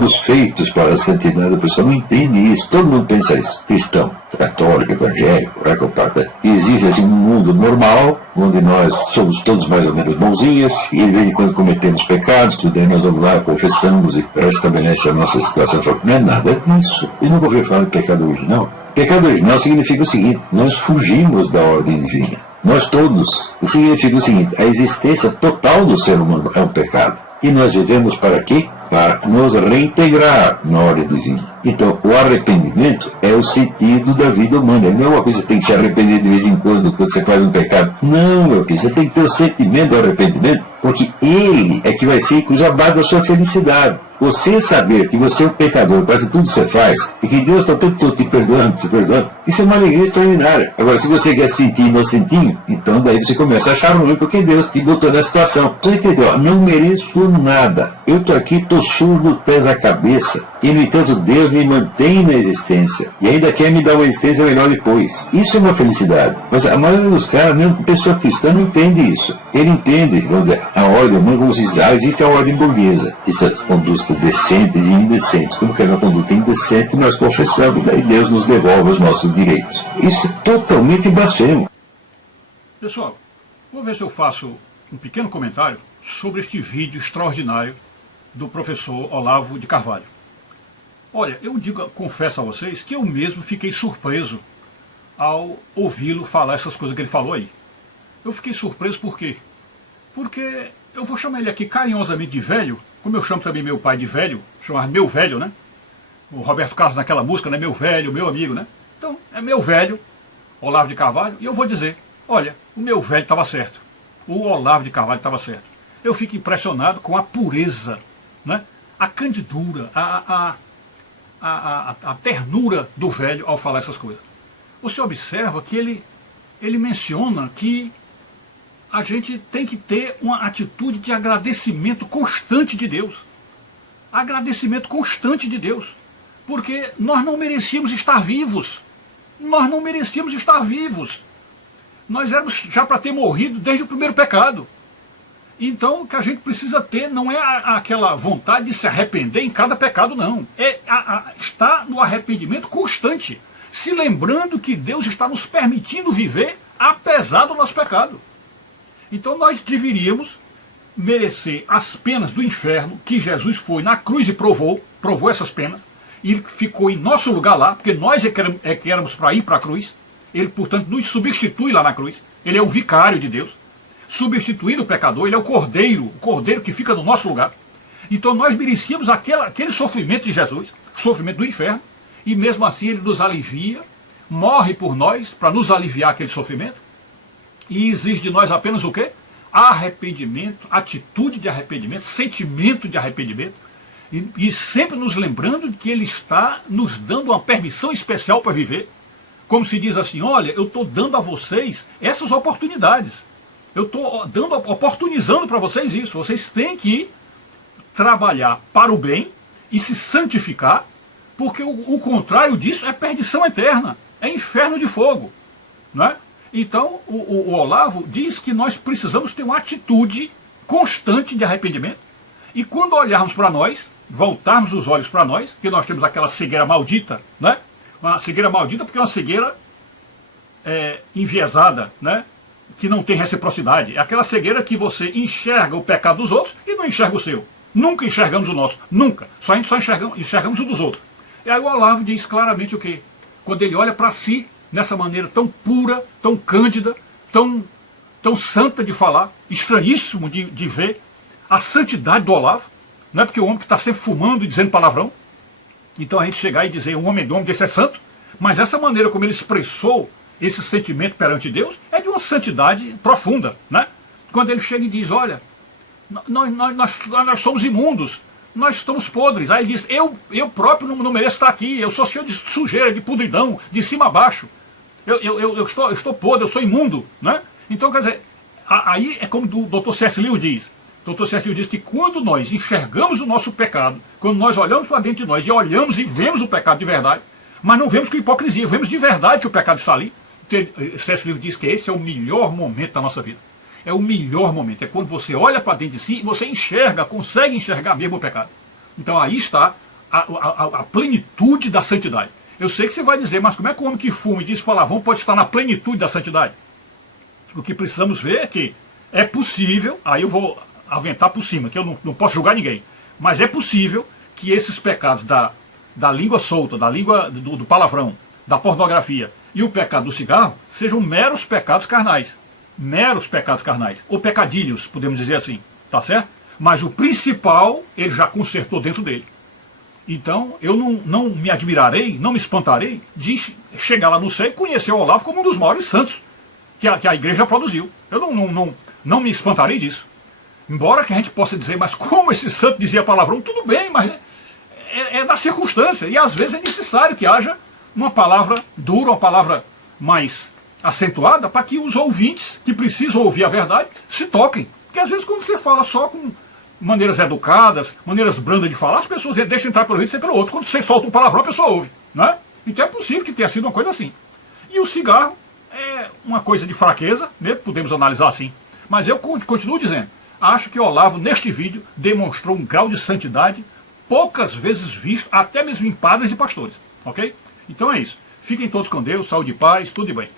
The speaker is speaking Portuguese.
fomos feitos para a santidade. A pessoa não entende isso. Todo mundo pensa isso. Cristão, católico, evangélico, recopata. Existe assim um mundo normal, onde nós somos todos mais ou menos bonzinhos, e de vez em quando cometemos pecados, tudo aí nós vamos lá, confessamos e restabelece a nossa situação. Não é nada disso. Eu nunca ouvi falar de pecado original. Pecado original significa o seguinte: nós fugimos da ordem divina. Nós todos. Isso significa o seguinte: a existência total do ser humano é um pecado. E nós vivemos para quê? Para nos reintegrar na ordem divina. Então, o arrependimento é o sentido da vida humana. Não é uma coisa que você tem que se arrepender de vez em quando você faz um pecado. Não, meu filho, você tem que ter o sentimento do arrependimento, porque ele é que vai ser a base da sua felicidade. Você saber que você é um pecador, quase tudo que você faz, e que Deus está o tempo todo te perdoando, isso é uma alegria extraordinária. Agora, se você quer sentir inocentinho, então daí você começa a achar ruim, porque Deus te botou nessa situação. Você entendeu? Não mereço nada. Eu estou aqui, estou surdo dos pés à cabeça, e no entanto Deus me mantém na existência, e ainda quer me dar uma existência melhor depois. Isso é uma felicidade. Mas a maioria dos caras, mesmo pessoa cristã, não entende isso. Ele entende, vamos dizer, a ordem humana, como se diz, existe a ordem burguesa, que conduz decentes e indecentes. Como que é uma conduta indecente, nós confessamos, daí Deus nos devolve os nossos direitos. Isso é totalmente blasfemo. Pessoal, vou ver se eu faço um pequeno comentário sobre este vídeo extraordinário do professor Olavo de Carvalho. Olha, confesso a vocês que eu mesmo fiquei surpreso ao ouvi-lo falar essas coisas que ele falou aí. Eu fiquei surpreso por quê? Porque eu vou chamar ele aqui carinhosamente de velho, como eu chamo também meu pai de velho, chamar meu velho, né? O Roberto Carlos naquela música, né? Meu velho, meu amigo, né? Então, é meu velho, Olavo de Carvalho, e eu vou dizer, olha, o meu velho estava certo. O Olavo de Carvalho estava certo. Eu fico impressionado com a pureza, né? A candidura, a ternura do velho ao falar essas coisas. Você observa que ele menciona que a gente tem que ter uma atitude de agradecimento constante de Deus. Agradecimento constante de Deus. Porque nós não merecíamos estar vivos. Nós não merecíamos estar vivos. Nós éramos já para ter morrido desde o primeiro pecado. Então, o que a gente precisa ter não é aquela vontade de se arrepender em cada pecado, não. É estar no arrependimento constante. Se lembrando que Deus está nos permitindo viver apesar do nosso pecado. Então nós deveríamos merecer as penas do inferno, que Jesus foi na cruz e provou essas penas, e ficou em nosso lugar lá, porque nós é que éramos para ir para a cruz. Ele, portanto, nos substitui lá na cruz. Ele é o vicário de Deus, substituindo o pecador. Ele é o cordeiro que fica no nosso lugar. Então nós merecíamos aquele sofrimento de Jesus, sofrimento do inferno, e mesmo assim ele nos alivia, morre por nós para nos aliviar aquele sofrimento, e exige de nós apenas o quê? Arrependimento, atitude de arrependimento, sentimento de arrependimento, e sempre nos lembrando que ele está nos dando uma permissão especial para viver. Como se diz assim, olha, eu estou dando a vocês essas oportunidades. Eu estou oportunizando para vocês isso. Vocês têm que trabalhar para o bem e se santificar, porque o contrário disso é perdição eterna, é inferno de fogo, não é? Então, o Olavo diz que nós precisamos ter uma atitude constante de arrependimento. E quando olharmos para nós, voltarmos os olhos para nós, que nós temos aquela cegueira maldita, né? Uma cegueira maldita porque é uma cegueira enviesada, né? Que não tem reciprocidade. É aquela cegueira que você enxerga o pecado dos outros e não enxerga o seu. Nunca enxergamos o nosso, nunca. Só enxergamos o dos outros. E aí o Olavo diz claramente o quê? Quando ele olha para si, nessa maneira tão pura, tão cândida, tão santa de falar, estranhíssimo de ver a santidade do Olavo, não é porque o homem que está sempre fumando e dizendo palavrão, então a gente chegar e dizer um homem desse é santo, mas essa maneira como ele expressou esse sentimento perante Deus é de uma santidade profunda, né? Quando ele chega e diz, olha, nós somos imundos, nós estamos podres. Aí ele diz, eu próprio não mereço estar aqui, eu sou cheio de sujeira, de podridão, de cima a baixo. Eu estou podre, eu sou imundo, né? Então, quer dizer, aí é como o Dr. C.S. Lewis diz. Dr. C.S. Lewis diz que quando nós enxergamos o nosso pecado, quando nós olhamos para dentro de nós e olhamos e vemos o pecado de verdade, mas não vemos com hipocrisia, vemos de verdade que o pecado está ali. C.S. Lewis diz que esse é o melhor momento da nossa vida. É o melhor momento, é quando você olha para dentro de si e você consegue enxergar mesmo o pecado. Então aí está a plenitude da santidade. Eu sei que você vai dizer, mas como é que o homem que fuma e diz palavrão pode estar na plenitude da santidade? O que precisamos ver é que é possível, aí eu vou aventar por cima, que eu não posso julgar ninguém, mas é possível que esses pecados da língua solta, da língua do palavrão, da pornografia e o pecado do cigarro sejam meros pecados carnais. Meros pecados carnais. Ou pecadilhos, podemos dizer assim. Tá certo? Mas o principal, ele já consertou dentro dele. Então, eu não me admirarei, não me espantarei de chegar lá no céu e conhecer o Olavo como um dos maiores santos que a igreja produziu. Eu não me espantarei disso. Embora que a gente possa dizer, mas como esse santo dizia palavrão, tudo bem, mas é da circunstância. E às vezes é necessário que haja uma palavra dura, uma palavra mais acentuada, para que os ouvintes que precisam ouvir a verdade se toquem. Porque às vezes quando você fala só com maneiras educadas, maneiras brandas de falar, as pessoas deixam entrar pelo ouvido e pelo outro. Quando você solta um palavrão, a pessoa ouve. Não é? Então é possível que tenha sido uma coisa assim. E o cigarro é uma coisa de fraqueza, né? Podemos analisar assim. Mas eu continuo dizendo, acho que Olavo, neste vídeo, demonstrou um grau de santidade poucas vezes visto, até mesmo em padres e pastores. Ok? Então é isso. Fiquem todos com Deus, saúde e paz, tudo de bem.